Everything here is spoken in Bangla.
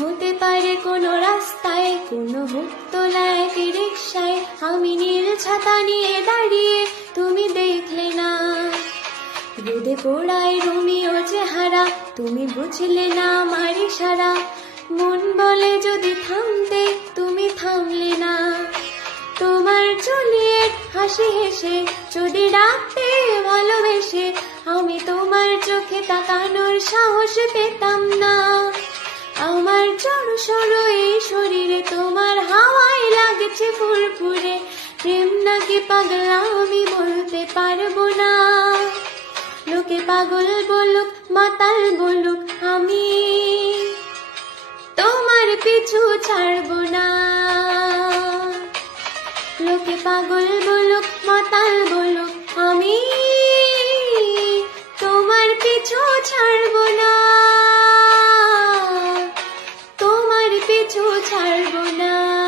হতে পারে কোনো রাস্তায়, কোনো হুকতোলা এক রিকশায়, আমি নীল ছাতা নিয়ে দাঁড়িয়ে, তুমি দেখলে না। রোদে পোড়ায় রোমিও চেহারা, তুমি বুঝলে না আমার ইশারা। মন বলে যদি থামতে, তুমি থামলে না। তোমার জুলিয়েট হাসি হেসে যদি ডাকতে ভালোবেসে, আমি তোমার চোখে তাকানোর সাহস পেতাম না। আমার জড়সড় এই শরীরে তোমার হাওয়ায় লাগছে ফুরফুরে। প্রেম নাকি পাগলা আমি বলতে পারবো না। লোকে পাগল বলুক, মাতাল বলুক, আমি তোমার পিছু ছাড়বো না। লোকে পাগল বলুক, মাতাল বলুক, আমি তোমার পিছু ছাড়বো না। তোমার পিছু ছাড়বো না।